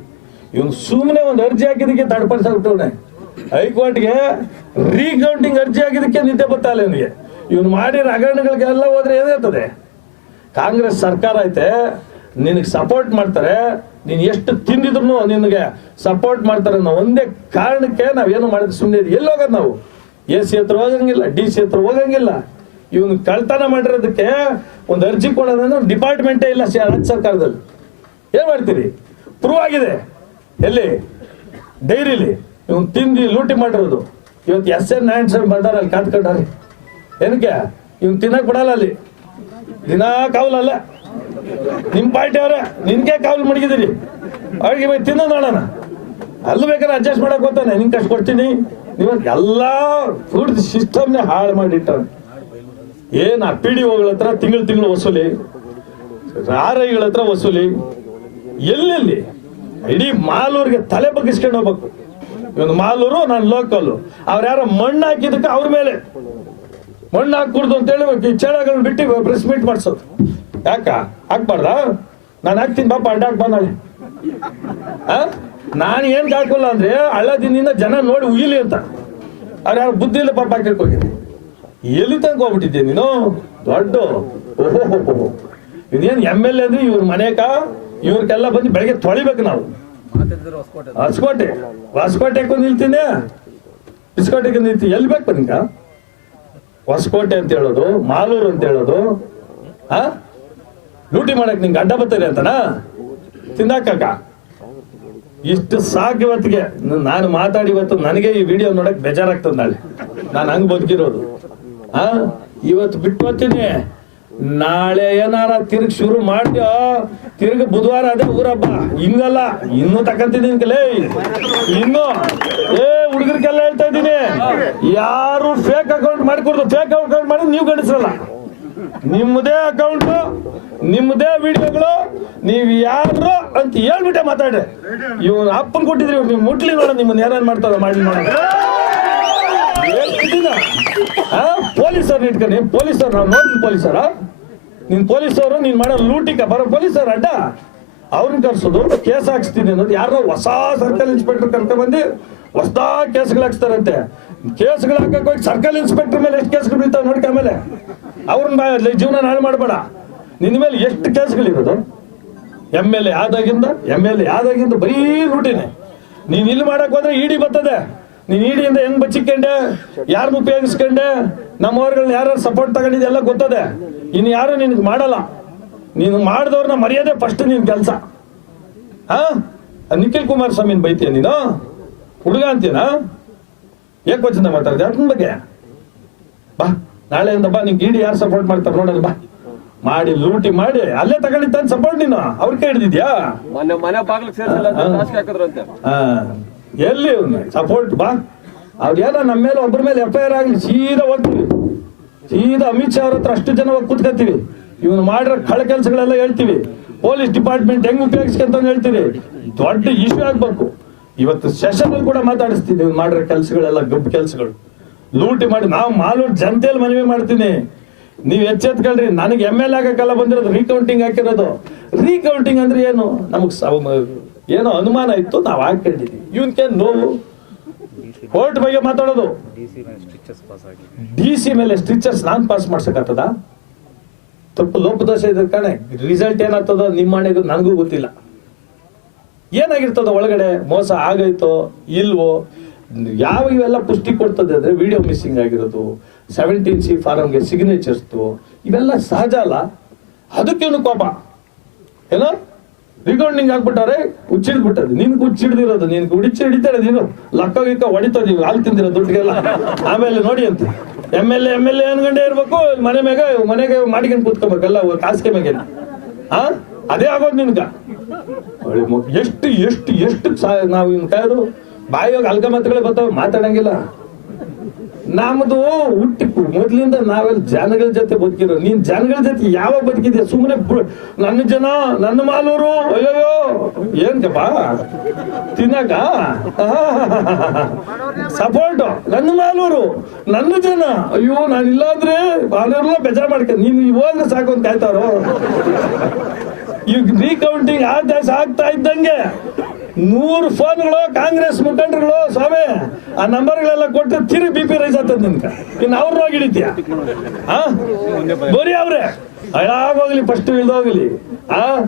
ಇವನು ಸುಮ್ಮನೆ ಒಂದು ಅರ್ಜಿ ಹಾಕಿದಕ್ಕೆ ತಡ್ಪಡಿಸ್ಬಿಟ್ಟವನೆ ಹೈಕೋರ್ಟ್ಗೆ ರೀಕೌಂಟಿಂಗ್ ಅರ್ಜಿ ಹಾಕಿದಕ್ಕೆ ನಿದ್ದೆ ಬತ್ತಲ್ಲ ಇವನಿಗೆ. ಇವನು ಮಾಡಿರೋ ಹಗರಣಗಳಿಗೆಲ್ಲ ಹೋದ್ರೆ ಏನಾಗ್ತದೆ ಕಾಂಗ್ರೆಸ್ ಸರ್ಕಾರ ಐತೆ, ನಿನಗೆ ಸಪೋರ್ಟ್ ಮಾಡ್ತಾರೆ, ನೀನು ಎಷ್ಟು ತಿಂದಿದ್ರು ನಿನಗೆ ಸಪೋರ್ಟ್ ಮಾಡ್ತಾರೆ ಅನ್ನೋ ಒಂದೇ ಕಾರಣಕ್ಕೆ ನಾವೇನು ಮಾಡಿದ್ರೆ ಸುಮ್ಮನೆ ಎಲ್ಲಿ ಹೋಗೋದು ನಾವು? ಎ ಸಿ ಹತ್ರ ಹೋಗಂಗಿಲ್ಲ, ಡಿ ಸಿ ಹತ್ರ ಹೋಗಂಗಿಲ್ಲ. ಇವನು ಕಳ್ತನ ಮಾಡಿರೋದಕ್ಕೆ ಒಂದು ಅರ್ಜಿ ಕೊಡೋದಂದ್ರೆ ಡಿಪಾರ್ಟ್ಮೆಂಟೇ ಇಲ್ಲ ರಾಜ್ಯ ಸರ್ಕಾರದಲ್ಲಿ. ಏನ್ ಮಾಡ್ತೀರಿ? ಪ್ರೂವ್ ಆಗಿದೆ. ಎಲ್ಲಿ? ಡೈರಿಲಿ? ಇವನು ತಿಂದು ಲೂಟಿ ಮಾಡಿರೋದು. ಇವತ್ತು ಎಸ್ ಎನ್ ನಾರಾಯಣ ಸ್ವಾಮಿ ಬಂದಾರ ಅಲ್ಲಿ ಕಾತ್ಕೊಂಡಾರೆ ಏನಕ್ಕೆ? ಇವ್ನು ತಿನ್ನಕ್ ಬಿಡಲ್ಲ ಅಲ್ಲಿ. ದಿನಾ ಕಾವಲಲ್ಲ. ನಿಮ್ಮ ಪಾರ್ಟಿ ಅವ್ರೆ, ನಿನ್ಗೆ ಕಾವಲು ಮಡಗಿದಿರಿ. ಅವ್ರಿಗೆ ಬೈ ತಿನ್ನೋ ನೋಡೋಣ. ಅಲ್ಲಿ ಬೇಕಾದ್ರೆ ಅಡ್ಜಸ್ಟ್ ಮಾಡಕ್ ಹೋಗ್ತಾನೆ. ನಿನ್ ಕಷ್ಟ ಕೊಡ್ತೀನಿ. ನೀವು ಎಲ್ಲಾ ಫುಡ್ ಸಿಸ್ಟಮ್ನೇ ಹಾಳು ಮಾಡಿಟ್ಟ ಏನ್ ಆ ಪಿ ಡಿ ಒಗಳ ಹತ್ರ ತಿಂಗಳು ತಿಂಗಳು ವಸೂಲಿ ಆರ್ ಹತ್ರ ವಸೂಲಿ ಎಲ್ಲೆಲ್ಲಿ ಇಡೀ ಮಾಲೂರಿಗೆ ತಲೆ ಬಗ್ಗಿಸ್ಕೊಂಡು ಹೋಗ್ಬೇಕು. ಇವನು ಮಾಲೂರು, ನಾನು ಲೋಕಲ್ ಅವ್ರು ಯಾರೋ ಮಣ್ಣು ಹಾಕಿದಕ್ಕೆ ಅವ್ರ ಮೇಲೆ. ಮಣ್ಣು ಹಾಕ್ಬಿಡ್ದು ಅಂತ ಹೇಳಿ ಚೇಳಗಳನ್ನ ಬಿಟ್ಟು ಪ್ರೆಸ್ ಮೀಟ್ ಮಾಡಿಸೋದು. ಯಾಕ? ಹಾಕ್ಬಾರ್ದ? ನಾನು ಹಾಕ್ತೀನಿ ಬಾಪ ಅಡ್ಡ ಹಾಕ್ ಬಂದಾಳೆ ನಾನು ಏನ್ ಹಾಕೋಲ್ಲ ಅಂದ್ರೆ ಹಳ್ಳದಿನಿಂದ ಜನ ನೋಡಿ ಉಗಿಲಿ ಅಂತ. ಅವ್ರು ಯಾರು ಬುದ್ಧಿ ಇಲ್ಲ ಪಾಪ ಹಾಕಿ ಹೋಗಿದ್ದೆ. ಎಲ್ಲಿ ತನಕ ಹೋಗ್ಬಿಟ್ಟಿದ್ದೆ ನೀನು? ದೊಡ್ಡ. ಓಹೋ ಇದೇನು ಎಂ ಎಲ್ ಎ ಅಂದ್ರೆ ಇವ್ರ ಮನೆಕ? ಇವ್ರಿಗೆಲ್ಲ ಬಂದು ಬೆಳಗ್ಗೆ ತೊಳಿಬೇಕು ನಾವು. ಹೊಸಕೋಟೆ. ಹೊಸಕೋಟೆಗೂ ನಿಲ್ತೀನಿ? ಬಿಸ್ಕೋಟೆಗೆ ನಿಲ್ತೀನಿ. ಎಲ್ಲಿ ಬೇಕು ನಿಂಗ? ಹೊಸಕೋಟೆ ಅಂತ ಹೇಳೋದು ಮಾಲೂರು ಅಂತ ಹೇಳೋದು. ಆ? ಲೂಟಿ ಮಾಡಕ್ ನಿಂಗೆ ಅಡ್ಡ ಬರ್ತದೆ ಅಂತನಾ? ತಿಂದಾಕ ಇಷ್ಟು ಸಾಕು ಇವತ್ತಿಗೆ ನಾನು ಮಾತಾಡಿ ಇವತ್ತು ನನಗೆ ಈ ವಿಡಿಯೋ ನೋಡಕ್ ಬೇಜಾರಾಗ್ತದೆ ನಾಳೆ. ನಾನು ಹಂಗ್ ಬದುಕಿರೋದು. ಆ? ಇವತ್ತು ಬಿಟ್ಟು ಹೋಗ್ತೀನಿ. ನಾಳೆ ಏನಾರ ತಿರ್ಗ್ ಶುರು ಮಾಡ್ದ್ಯೋ ತಿರ್ಗ ಬುಧವಾರ ಅದೇ ಊರಬ್ಬ ಹಿಂಗಲ್ಲ, ಇನ್ನು ತಕಂತಿದ್ದೀನಿ ಕಲೇ. ಇನ್ನು. ಏ, ಹುಡುಗರಿಗೆಲ್ಲ ಹೇಳ್ತಾ ಇದ್ದೀನಿ. ಯಾರು ಫೇಕ್ ಅಕೌಂಟ್ ಮಾಡಿಕೊಡ್ದು ಫೇಕ್ ಅಕೌಂಟ್ ಮಾಡಿ ನೀವು ಗಣಿಸಲ್ಲ ನಿಮ್ಮದೇ ಅಕೌಂಟ್ ನಿಮ್ಮದೇ ವಿಡಿಯೋಗಳು ನೀವು ಯಾರು ಅಂತ ಹೇಳ್ಬಿಟ್ಟೆ ಮಾತಾಡ್ರಿ. ಇವನ್ ಅಪ್ಪನ್ ಕೊಟ್ಟಿದ್ರಿ ನೀವು ಮುಟ್ಲಿ ನೋಡ, ನಿಮ್ಮನ್ನ ಏನೇನ್ ಮಾಡ್ತಾರ ಮಾಡಿ ನೋಡ ಪೊಲೀಸರ್ ಇಟ್ಕೊಂಡು. ಪೊಲೀಸರ್, ನಾವು ನೋಡಿದ್ವಿ ಪೊಲೀಸರ? ನೀನ್ ಪೊಲೀಸರು, ನೀನ್ ಮಾಡೋ ಲೂಟಿಕ, ಬರೋ ಪೊಲೀಸರ್ ಅಡ್ಡ? ಅವ್ರನ್ನ ಕರ್ಸೋದು ಕೇಸ್ ಹಾಕ್ಸ್ತೀನಿ ಅನ್ನೋದು ಯಾರೋ ಹೊಸ ಸರ್ಕಲ್ ಇನ್ಸ್ಪೆಕ್ಟರ್ ಕರ್ಕೊಂಡ್ ಬಂದು ಹೊಸ ಕೇಸ್ಗಳು ಹಾಕ್ಸ್ತಾರಂತೆ. ಕೇಸ್ಗಳು ಹಾಕಕ್ ಹೋಗಿ ಸರ್ಕಲ್ ಇನ್ಸ್ಪೆಕ್ಟರ್ ಮೇಲೆ ಎಷ್ಟು ಕೇಸ್ಗಳು ಬೀಳ್ತಾವ ನೋಡ್ಕ ಆಮೇಲೆ. ಅವ್ರನ್ನ ಜೀವನ ಹಾಳು ಮಾಡಬೇಡ. ನಿನ್ನ ಮೇಲೆ ಎಷ್ಟು ಕೇಸ್ಗಳಿರೋದು ಎಂ ಎಲ್ ಎ ಆದಾಗಿಂದ, ಎಂ ಎಲ್ ಎ ಆದಾಗಿಂದ ಬರೀ ಲೂಟಿನೇ. ನೀನ್ ಇಲ್ಲಿ ಮಾಡಕ್ ಹೋದ್ರೆ ಇಡಿ ಬರ್ತದೆ. ನೀನ್ ಇಡಿಯಿಂದ ಹೆಂಗ್ ಬಚ್ಚಿಕೊಂಡೆ? ಯಾರನ್ನ ಉಪಯೋಗಿಸ್ಕೊಂಡೆ? ನಮ್ಮವ್ರಗಳನ್ನ ಯಾರು ಸಪೋರ್ಟ್ ತಗೊಂಡಿದ್ದೆ ಎಲ್ಲ ಗೊತ್ತದೆ. ಇನ್ನು ಯಾರು ನಿನ್ಗೆ ಮಾಡಲ್ಲ. ನೀನು ಮಾಡಿದವ್ರನ್ನ ಮರ್ಯಾದೆ ಫಸ್ಟ್ ನಿನ್ ಕೆಲಸ. ಹಾ? ನಿಖಿಲ್ ಕುಮಾರಸ್ವಾಮಿನ ಬೈತೀಯ ನೀನು? ಹುಡುಗ ಅಂತೀನ ಏಕ್ ವಚನ ಮಾತಾಡ್ದೆ? ಅದನ್ನ ಬಗ್ಗೆ? ಬಾ ನಾಳೆಯಿಂದ ಬಾ ನಿಂಗೆ ಇಡಿ ಯಾರು ಸಪೋರ್ಟ್ ಮಾಡ್ತಾರ ನೋಡಲ್ ಬಾ. ಮಾಡಿ ಲೂಟಿ ಮಾಡಿ ಅಲ್ಲೇ ತಗೊಂಡಿದ್ದಾನೆ ಸಪೋರ್ಟ್ ನೀನು. ಅವ್ರ ಕೈ ಹಿಡಿದಿದ್ಯಾ ಮನೆ ಬಾಗ್ಲಿಗೆ ಸೇರ್ಸಲ್ಲ ಟಾಸ್ಕ್ ಹಾಕಿದ್ರಂತೆ. ಆ, ಎಲ್ಲಿ ಸಪೋರ್ಟ್ ಬಾ. ಅವ್ರು ಏನೋ ನಮ್ಮ ಮೇಲೆ ಒಬ್ಬರ ಮೇಲೆ ಎಫ್ ಐ ಆರ್ ಆಗಲಿ ಸೀದಾ ಹೋಗ್ತೀವಿ. ಸೀದಾ ಅಮಿತ್ ಶಾ ಅವ್ರ ಹತ್ರ ಅಷ್ಟು ಜನ ಹೋಗಿ ಕೂತ್ಕೋತೀವಿ ಇವನು ಮಾಡಿರೋ ಕಳ ಕೆಲಸಗಳೆಲ್ಲ ಹೇಳ್ತೀವಿ. ಪೊಲೀಸ್ ಡಿಪಾರ್ಟ್ಮೆಂಟ್ ಹೆಂಗ್ ಉಪಯೋಗಿಸ್ಕೊಂತ ಹೇಳ್ತೀವಿ. ದೊಡ್ಡ ಇಶ್ಯೂ ಆಗ್ಬೇಕು. ಇವತ್ತು ಸೆಷನ್ ಅಲ್ಲಿ ಕೂಡ ಮಾತಾಡಿಸ್ತೀನಿ ಇವ್ನು ಮಾಡಿರೋ ಕೆಲಸಗಳೆಲ್ಲ ಗಬ್ಬು ಕೆಲಸಗಳು. ಲೂಟಿ ಮಾಡಿ, ನಾವು ಮಾಲೂರು ಜನತೆಯಲ್ಲಿ ಮನವಿ ಮಾಡ್ತೀನಿ. ನೀವು ಎಚ್ಚೆತ್ಕೊಳ್ರಿ. ನನಗೆ ಎಂ ಎಲ್ ಆಗಕ್ಕೆಲ್ಲ ಬಂದಿರೋದು ರೀಕೌಂಟಿಂಗ್ ಹಾಕಿರೋದು. ರೀಕೌಂಟಿಂಗ್ ಅಂದ್ರೆ ಏನು? ನಮಗೆ ಏನೋ ಅನುಮಾನ ಇತ್ತು, ನಾವು ಹಾಕೊಂಡಿದ್ವಿ ಇವನ್ಕೆ ನೋವು. ಕೋರ್ಟ್ ಬಗ್ಗೆ ಮಾತಾಡೋದು. ಡಿ ಸಿ ಮೇಲೆ ಸ್ಟಿಚರ್ಸ್ ನಾನ್ ಪಾಸ್ ಮಾಡ್ಸಕ್ಕಾಗ್ತದ? ತಪ್ಪು ಲೋಪದೋಷ ಇದ್ರ ಕಣೆ. ರಿಸಲ್ಟ್ ಏನಾಗ್ತದ? ನಿಮ್ಮ ಮನೆಗೂ ನನಗೂ ಗೊತ್ತಿಲ್ಲ. ಏನಾಗಿರ್ತದ ಒಳಗಡೆ? ಮೋಸ ಆಗೈತೋ, ಇಲ್ವೋ? ಯಾವ ಇವೆಲ್ಲ ಪುಷ್ಟಿ ಕೊಡ್ತದೆ ಅಂದ್ರೆ ವಿಡಿಯೋ ಮಿಸ್ಸಿಂಗ್ ಆಗಿರೋದು. ಸೆವೆಂಟೀನ್ ಸಿ ಫಾರಂಗೆ ಸಿಗ್ನೇಚರ್ಸ್ ಇವೆಲ್ಲ ಸಹಜ ಅಲ್ಲ. ಅದಕ್ಕೇನು ಕೋಪ. ಏನೋ? ರಿಕೌಂಡಿಂಗ್ ಆಗ್ಬಿಟ್ಟಾರೆ ಹುಚ್ಚಿಡ್ಬಿಟ್ಟದೆ ನಿನ್ಗೆ ಹುಚ್ಚಿಡ್ದಿರೋದು ನಿನ್ಗೆ ಹುಡಿಚಿ ಹಿಡಿತಾರೆ ನೀನು. ಲಕ್ಕ ಗಿಕ್ಕ ಹೊಡಿತಾ ನೀವು ಹಾಲು ತಿಂದಿರೋ ದುಡ್ಡಿಗೆಲ್ಲ. ಆಮೇಲೆ ನೋಡಿ ಅಂತ. M L A M L A ಅನ್ಗಂಡೆ ಇರ್ಬೇಕು, ಮನೆ ಮೇಗ ಮನೆಗೆ ಮಾಡಿಕೊಂಡು ಕೂತ್ಕೋಬೇಕಲ್ಲ ಕಾಸಿಗೆ ಮೇಗೆ ಆ? ಅದೇ ಆಗೋದು ನಿನ್ಗ. ಎಷ್ಟು ಎಷ್ಟು ಎಷ್ಟು ನಾವು ಇನ್ ಕಾಯೋದು ಬಾಯಿಯೋಗ ಅಲ್ಗ ಮಾತುಗಳೇ ಬರ್ತಾವೆ, ಮಾತಾಡಂಗಿಲ್ಲ. ನಮ್ದು ಹುಟ್ಟಿ ಮೊದ್ಲಿಂದ ನಾವೆಲ್ಲ ಜನಗಳ ಜೊತೆ ಬದುಕಿರೋ ನೀನ್ ಜನಗಳ ಜೊತೆ ಯಾವಾಗ ಬದುಕಿದ್ಯಾ? ಸುಮ್ಮನೆ ನನ್ನ ಜನ, ನನ್ನ ಮಾಲೂರು, ಅಯ್ಯೋಯ್ಯೋ. ಏನ್ಕಪ್ಪ ತಿನ್ನಕ? ಸಪೋರ್ಟ್ ನನ್ನ ಮಾಲೂರು, ನನ್ನ ಜನ. ಅಯ್ಯೋ, ನಾನು ಇಲ್ಲಾಂದ್ರೆ ಬೇಜಾರು ಬೇಜಾರ್ ಮಾಡ್ಕ. ನೀನು ಇವಾಗ ಸಾಕು ಅಂತ ಕಾಯ್ತಾರೋ ಈಗ ರೀಕೌಂಟಿಂಗ್ ಆ ದೇಶ ಆಗ್ತಾ ಇದ್ದಂಗೆ. ನೂರು ಫೋನ್ಗಳು, ಕಾಂಗ್ರೆಸ್ ಮುಖಂಡರುಗಳು, ಸ್ವಾಮಿ, ಆ ನಂಬರ್ಗಳೆಲ್ಲ ಕೊಟ್ಟರೆ ತಿರು ಬಿ ಪಿ ರೈಸ್ ಆಗ್ತದೆ ನಿನ್ಕ ಇನ್ನು ಅವ್ರನ್ನ ಹೋಗಿ ಹಿಡಿತೀಯ? ಬೋರಿ ಅವ್ರೆ. ಹೋಗ್ಲಿ ಫಸ್ಟ್ ಇಳ್ದೋಗ್ಲಿ. ಆ?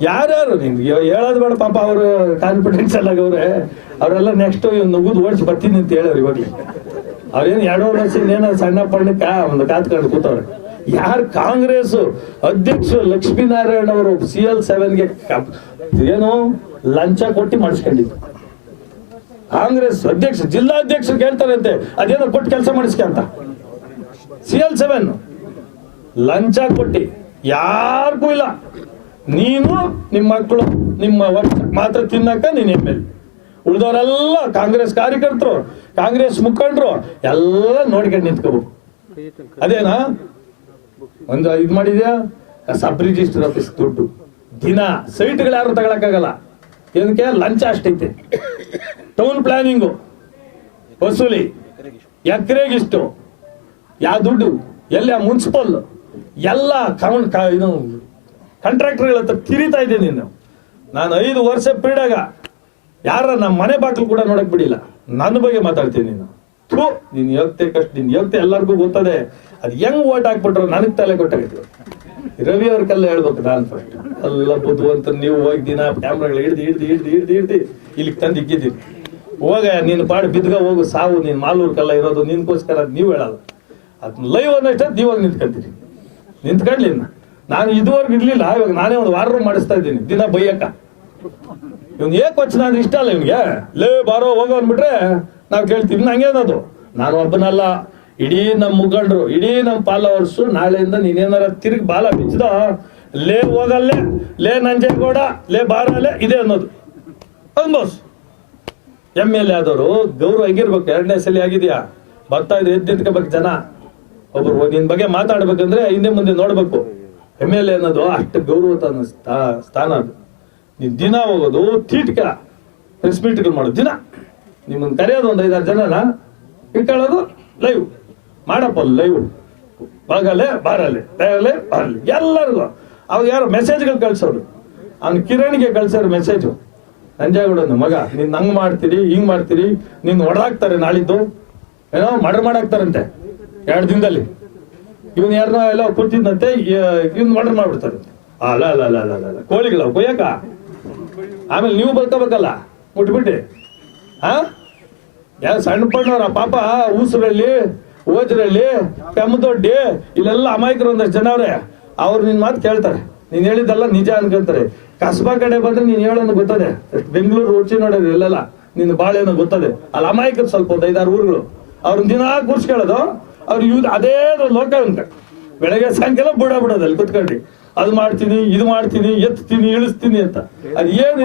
ಯಾರ್ಯಾರು? ನಿಮ್ಗೆ ಹೇಳೋದು ಬೇಡ ಪಾಪ ಅವರು ಕಾನ್ಫಿಡೆನ್ಸ್ ಎಲ್ಲ ಅವ್ರೆ. ಅವರೆಲ್ಲ ನೆಕ್ಸ್ಟ್ ನುಗ್ಗುದು ಓಡಿಸಿ ಬರ್ತೀನಿ ಅಂತ ಹೇಳೋರು ಇವಾಗ್ಲಿ. ಅವ್ರೇನು ಎರಡು ವರ್ಷ ಏನೋ ಸಣ್ಣ ಪಣ್ಣಕ್ಕ ಒಂದು ಕಾತ್ಕೊಂಡು ಕೂತವ್ರೆ. ಯಾರು ಕಾಂಗ್ರೆಸ್ ಅಧ್ಯಕ್ಷ ಲಕ್ಷ್ಮೀನಾರಾಯಣ ಅವರು ಸಿ ಎಲ್ ಸೆವೆನ್ಗೆ ಏನು? ಲಂಚ ಕೊಟ್ಟು ಮಾಡಿಸ್ಕೊಂಡಿದ್ದು. ಕಾಂಗ್ರೆಸ್ ಅಧ್ಯಕ್ಷ, ಜಿಲ್ಲಾಧ್ಯಕ್ಷರು ಕೇಳ್ತಾರಂತೆ, ಅದೇನೋ ಕೊಟ್ಟು ಕೆಲಸ ಮಾಡಿಸ್ಕೊಂತ ಸಿ ಎಲ್ ಸೆವೆನ್, ಲಂಚ ಕೊಟ್ಟಿ, ಯಾರಿಗೂ ಇಲ್ಲ. ನೀನು ನಿಮ್ಮ ಮಕ್ಕಳು, ನಿಮ್ಮ ಮಾತ್ರ ತಿನ್ನಕ ನೀನ್ ಎಂ ಎಲ್ ಉಳಿದವರೆಲ್ಲ ಕಾಂಗ್ರೆಸ್ ಕಾರ್ಯಕರ್ತರು, ಕಾಂಗ್ರೆಸ್ ಮುಖಂಡರು, ಎಲ್ಲ ನೋಡ್ಕೊಂಡು ನಿಂತ್ಕೋಬೇಕು. ಅದೇನಾ? ಒಂದು ಇದು ಮಾಡಿದ್ಯಾ? ಸಬ್ ರಿಜಿಸ್ಟರ್ ಆಫೀಸ್ ದುಡ್ಡು. ದಿನ ಸೈಟ್ಗಳು ಯಾರು ತಗೊಳಕ್ಕಾಗಲ್ಲ. ಏನಕ್ಕೆ ಲಂಚ ಅಷ್ಟೈತೆ. ಟೌನ್ ಪ್ಲಾನಿಂಗು ವಸೂಲಿ, ಎಕರೆಗಿಷ್ಟು ಯಾವ ದುಡ್ಡು, ಎಲ್ಲ ಮುನ್ಸಿಪಲ್, ಎಲ್ಲ ಕೌಂಟ್ ಇದು ಕಾಂಟ್ರಾಕ್ಟರ್ಗಳ ಹತ್ರ ತಿರಿತಾ ಇದ್ದೀನಿ ನೀನು ನಾನು ಐದು ವರ್ಷ ಪೀಡಾಗ ಯಾರ ನಮ್ಮ ಮನೆ ಬಾಗಿಲು ಕೂಡ ನೋಡಕ್ ಬಿಡಿಲ್ಲ. ನನ್ನ ಬಗ್ಗೆ ಮಾತಾಡ್ತೀನಿ ನೀನು ಥೂ ನಿನ್ನ ಯೋಗ್ತೆ ಕಷ್ಟ ನಿನ್ನ ಯೋಗ್ತೆ ಎಲ್ಲರಿಗೂ ಗೊತ್ತದೆ. ಅದು ಹೆಂಗ್ ಓಟ್ ಹಾಕ್ಬಿಟ್ರು ನನಗೆ ತಲೆ ಕೊಟ್ಟಾಗಿತ್ತು ರವಿ ಅವ್ರಿಗೆಲ್ಲ ಹೇಳ್ಬೇಕು ನಾನು ಫಸ್ಟ್ ಎಲ್ಲ ಬುದ್ಧವಂತ, ನೀವು ಹೋಗಿ ದಿನ ಕ್ಯಾಮ್ರಾಗಳು ಹಿಡ್ದು ಹಿಡ್ದು ಹಿಡ್ದು ಹಿಡ್ದು ಹಿಡ್ದು ಇಲ್ಲಿಗೆ ತಂದು ಇಕ್ಕಿದ್ದೀನಿ ಹೋಗ, ನೀನು ಪಾಡು ಬಿದ್ಗ ಹೋಗು, ಸಾವು ನೀನ್ ಮಾಲೂರ್ಗೆಲ್ಲ ಇರೋದು, ನಿನ್ಗೋಸ್ಕರ ಅದು ನೀವು ಹೇಳಲ್ಲ. ಅದ್ ಲೈವ್ ಅನ್ನಷ್ಟೇ ನೀವಾಗ ನಿಂತ್ಕೊಂತೀರಿ. ನಿಂತ್ಕೊಂಡ್ಲಿ. ನಾನು ಇದುವರೆಗೂ ಇರಲಿಲ್ಲ, ಇವಾಗ ನಾನೇ ಒಂದು ವಾರ ಮಾಡಿಸ್ತಾ ಇದ್ದೀನಿ, ದಿನ ಬೈಯಕ್ಕ. ಇವನ್ ಏಕ್ ವಚನ ನಾನು ಇಷ್ಟ ಅಲ್ಲ ಇವ್ನಿಗೆ? ಲೇ ಬಾರೋ, ಹೋಗೋ ಅಂದ್ಬಿಟ್ರೆ ನಾವು ಕೇಳ್ತೀವಿ ನಂಗೇನದು ನಾನು ಒಬ್ಬನಲ್ಲ. ಇಡೀ ನಮ್ಮ ಮುಖಂಡರು ಇಡೀ ನಮ್ಮ ಫಾಲೋವರ್ಸು ನಾಳೆಯಿಂದ ನೀನೇನಾರ ತಿರುಗಿ ಬಾಲ ಬಿಚ್ಚದ? ಲೇ ಹೋಗಲ್ಲೇ, ಲೇ ನಂಜೇಗೌಡ ಲೇ ಬಾರಲ್ಲೇ, ಇದೆ ಅನ್ನೋದು. ಅನ್ಬೋಸ್ ಎಂ ಎಲ್ ಎ ಆದವರು ಗೌರವ ಹೆಂಗಿರ್ಬೇಕು ಎರಡನೇ ಸಲ ಆಗಿದ್ಯಾ? ಬರ್ತಾ ಇದ್ರೆ ಎದ್ದಿದ್ಕೋಬೇಕು ಜನ. ಒಬ್ರು ನಿನ್ ಬಗ್ಗೆ ಮಾತಾಡ್ಬೇಕಂದ್ರೆ ಹಿಂದೆ ಮುಂದೆ ನೋಡ್ಬೇಕು. ಎಂ ಎಲ್ ಎ ಅನ್ನೋದು ಅಷ್ಟು ಗೌರವ ಸ್ಥಾನ ಅದು. ನೀನ್ ದಿನ ಹೋಗೋದು ತೀಟ್ಕ. ಪ್ರೆಸ್ ಮೀಟ್ಗಳು ಮಾಡೋದು ದಿನ. ನಿಮ್ಮನ್ನ ಕರೆಯೋದು ಒಂದು ಐದಾರು ಜನನ. ಇಟ್ಕೊಳ್ಳೋದು ಲೈವ್ ಮಾಡಪ್ಪ ಲೈವ್. ಬಾಗಲೆ, ಬಾರಲೆ ಬಾಗಲೆ ಬಾರಲೆ. ಎಲ್ಲರಿಗೂ ಅವಾಗ ಯಾರು ಮೆಸೇಜ್ಗಳು ಕಳ್ಸೋರು. ಅವ್ನು ಕಿರಣ್ಗೆ ಕಳ್ಸೋರು ಮೆಸೇಜು ನಂಜೇಗೌಡನ ಮಗ, ನೀನ್ ಹಂಗ್ ಮಾಡ್ತೀರಿ, ಹಿಂಗ್ ಮಾಡ್ತೀರಿ ನಿನ್ನ ಒಡಾಕ್ತಾರೆ ನಾಳಿದ್ದು. ಏನೋ ಮರ್ಡರ್ ಮಾಡಾಕ್ತಾರಂತೆ, ಎರಡು ದಿನದಲ್ಲಿ. ಇವನ್ ಯಾರನ್ನ ಎಲ್ಲ ಕೂತಿದ್ದಂತೆ ಇವ್ನ ಮರ್ಡರ್ ಮಾಡ್ಬಿಡ್ತಾರೆ. ಅಲ್ಲ ಅಲ್ಲ ಅಲ್ಲ ಅಲ್ಲ ಕೋಳಿಗಳ ಕೊಯ್ಯಕ ಆಮೇಲೆ ನೀವು ಬರ್ಕೋಬೇಕಲ್ಲ ಮುಟ್ಬಿಟ್ಟು. ಹಾ ಯಾರು ಸಣ್ಣ ಪಣ್ಣವ್ರ ಪಾಪ ಊಸರಳ್ಳಿ ಓಜರಳ್ಳಿ ಕೆಮ್ಮದೊಡ್ಡಿ, ಇಲ್ಲೆಲ್ಲ ಅಮಾಯಕರು ಒಂದಷ್ಟು ಜನ ಅವ್ರೆ. ಅವ್ರು ನಿನ್ ಮಾತು ಕೇಳ್ತಾರೆ. ನೀನ್ ಹೇಳಿದ್ದೆಲ್ಲ ನಿಜ ಅನ್ಕೊಂತಾರೆ. ಕಸ್ಬಾ ಕಡೆ ಬಂದ್ರೆ ನೀನ್ ಹೇಳೋದು ಗೊತ್ತದೆ. ಬೆಂಗಳೂರು ರುಚಿ ನೋಡೋದು ಇಲ್ಲೆಲ್ಲ ನಿನ್ ಬಾಳೆನೋ ಗೊತ್ತದೆ. ಅಲ್ಲಿ ಅಮಾಯಕರು ಸ್ವಲ್ಪ ಒಂದು ಐದಾರು ಊರುಗಳು. ಅವ್ರನ್ನ ದಿನ ಕೂರ್ಸ್ಕೊಳ್ಳೋದು ಅವ್ರು ಯೂಸ್ ಅದೇ ಲೋಕ ಅಂತ ಬೆಳಗ್ಗೆ ಸಾಯಂಕಾಲ ಬುಡ ಬಿಡೋದಲ್ಲಿ ಕುತ್ಕೊಂಡು ಅದು ಮಾಡ್ತೀನಿ, ಇದು ಮಾಡ್ತೀನಿ, ಎತ್ತೀನಿ, ಇಳಿಸ್ತೀನಿ ಅಂತ. ಅದು ಏನು